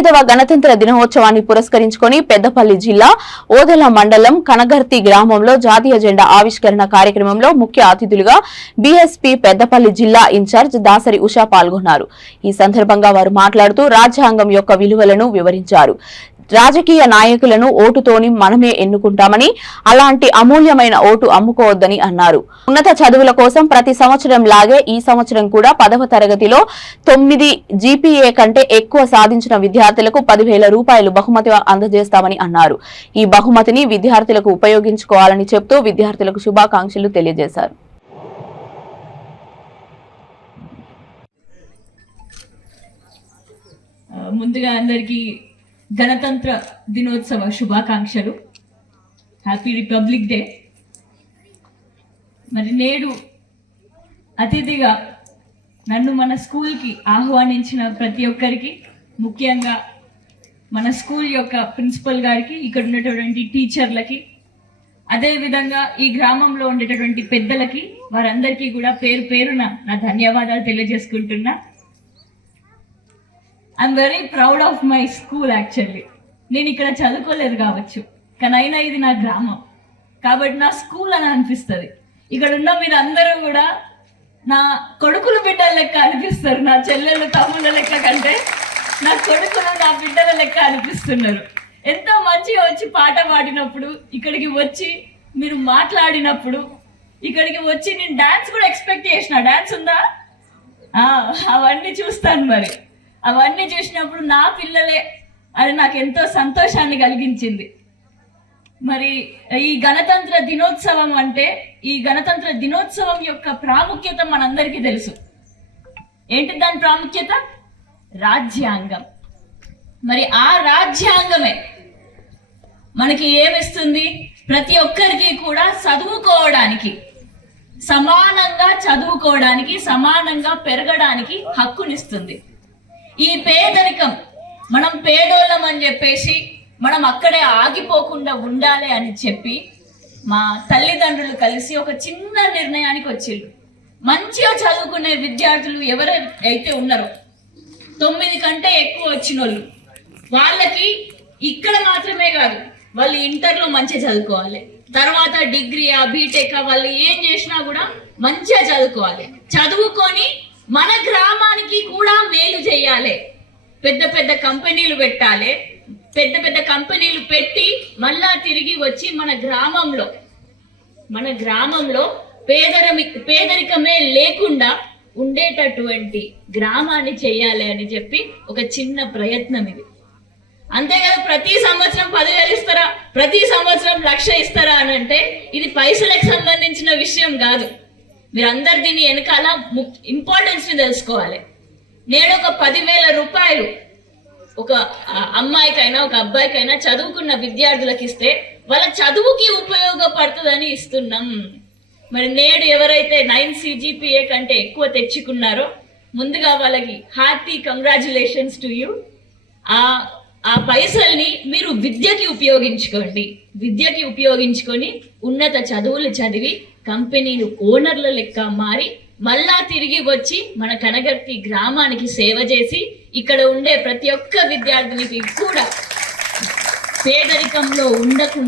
75వ గణతంత్ర దినోత్సవాన్ని పురస్కరించుకొని పెద్దపల్లి జిల్లా ఓదెల మండలం కనగర్తి గ్రామంలో జాతీయ జెండా ఆవిష్కరణ కార్యక్రమంలో ముఖ్య అతిథులుగా బీఎస్పీ పెద్దపల్లి జిల్లా ఇన్ఛార్జ్ దాసరి ఉషా పాల్గొన్నారు. ఈ సందర్భంగా వారు మాట్లాడుతూ రాజ్యాంగం యొక్క విలువలను వివరించారు. రాజకీయ నాయకులను ఓటుతోని మనమే ఎన్నుకుంటామని, అలాంటి అమూల్యమైన ఓటు అమ్ముకోవద్దని అన్నారు. ఉన్నత చదువుల కోసం ప్రతి సంవత్సరం లాగే ఈ సంవత్సరం కూడా 10వ తరగతిలో 9 జీపీఏ కంటే ఎక్కువ సాధించిన విద్యార్థులకు 10,000 రూపాయలు బహుమతి అందజేస్తామని అన్నారు. ఈ బహుమతిని విద్యార్థులకు ఉపయోగించుకోవాలని చెప్తూ విద్యార్థులకు శుభాకాంక్షలు తెలియజేశారు. ముందుగా అందరికీ గణతంత్ర దినోత్సవ శుభాకాంక్షలు. Happy republic day. మరి నేడు అతిథిగా నన్ను మన స్కూల్కి ఆహ్వానించిన ప్రతి ఒక్కరికి, ముఖ్యంగా మన స్కూల్ యొక్క ప్రిన్సిపల్ గారికి, ఇక్కడ ఉన్నటువంటి టీచర్లకి, అదేవిధంగా ఈ గ్రామంలో ఉండేటటువంటి పెద్దలకి, వారందరికీ కూడా పేరు పేరున నా ధన్యవాదాలు తెలియజేసుకుంటున్నా. I'm very proud of my school. Actually నేను ఇక్కడ చదువుకోలేదు కావచ్చు, కానీ అయినా ఇది నా గ్రామం కాబట్టి నా స్కూల్ అని అనిపిస్తుంది. ఇక్కడ ఉన్న మీరు అందరూ కూడా నా కొడుకుల బిడ్డల లెక్క అనిపిస్తారు. నా చెల్లెళ్ళు తమ్ముళ్ళ లెక్క కంటే నా కొడుకులు నా బిడ్డల లెక్క అనిపిస్తున్నారు. ఎంతో మంచిగా వచ్చి పాట పాడినప్పుడు, ఇక్కడికి వచ్చి మీరు మాట్లాడినప్పుడు, ఇక్కడికి వచ్చి నేను డాన్స్ కూడా ఎక్స్పెక్ట్ చేసిన. డాన్స్ ఉందా? అవన్నీ చూస్తాను. మరి అవన్నీ చూసినప్పుడు నా పిల్లలే అది నాకు ఎంతో సంతోషాన్ని కలిగించింది. మరి ఈ గణతంత్ర దినోత్సవం అంటే, ఈ గణతంత్ర దినోత్సవం యొక్క ప్రాముఖ్యత మనందరికీ తెలుసు. ఏంటి దాని ప్రాముఖ్యత? రాజ్యాంగం. మరి ఆ రాజ్యాంగమే మనకి ఏమిస్తుంది? ప్రతి ఒక్కరికి కూడా చదువుకోవడానికి, సమానంగా చదువుకోవడానికి, సమానంగా పెరగడానికి హక్కునిస్తుంది. ఈ పేదరికం, మనం పేదోళ్ళం అని చెప్పేసి మనం అక్కడే ఆగిపోకుండా ఉండాలి అని చెప్పి మా తల్లిదండ్రులు కలిసి ఒక చిన్న నిర్ణయానికి వచ్చిండ్రు. మంచిగా చదువుకునే విద్యార్థులు ఎవరైతే ఉన్నారో, 9 కంటే ఎక్కువ వచ్చిన వాళ్ళకి ఇక్కడ మాత్రమే కాదు, వాళ్ళు ఇంటర్లో మంచిగా చదువుకోవాలి, తర్వాత డిగ్రీ బీటెక్ వాళ్ళు ఏం చేసినా కూడా మంచిగా చదువుకోవాలి. చదువుకొని మన గ్రామానికి కూడా మేలు చేయాలి. పెద్ద పెద్ద కంపెనీలు పెట్టాలి. పెద్ద పెద్ద కంపెనీలు పెట్టి మళ్ళా తిరిగి వచ్చి మన గ్రామంలో పేదరికమే లేకుండా ఉండేటటువంటి గ్రామాన్ని చేయాలి అని చెప్పి ఒక చిన్న ప్రయత్నం ఇది. అంతే కదా, ప్రతి సంవత్సరం 10,000 ఇస్తారా, ప్రతి సంవత్సరం 1,00,000 ఇస్తారా అని అంటే ఇది పైసలకు సంబంధించిన విషయం కాదు. మీరందరు దీని వెనకాల ఇంపార్టెన్స్ ని తెలుసుకోవాలి. నేడు ఒక 10,000 రూపాయలు ఒక అమ్మాయికైనా ఒక అబ్బాయికైనా చదువుకున్న విద్యార్థులకు ఇస్తే వాళ్ళ చదువుకి ఉపయోగపడుతుందని ఇస్తున్నాం. మరి నేడు ఎవరైతే 9 CGPA కంటే ఎక్కువ తెచ్చుకున్నారో ముందుగా వాళ్ళకి హార్టీ కంగ్రాచులేషన్స్ టు యూ. ఆ పైసల్ని మీరు విద్యకి ఉపయోగించుకోండి. విద్యకి ఉపయోగించుకొని ఉన్నత చదువులు చదివి కంపెనీలు ఓనర్ల లెక్క మారి మళ్ళా తిరిగి వచ్చి మన కనగర్తి గ్రామానికి సేవ చేసి ఇక్కడ ఉండే ప్రతి ఒక్క విద్యార్థినికి కూడా పేదరికంలో ఉండకుండా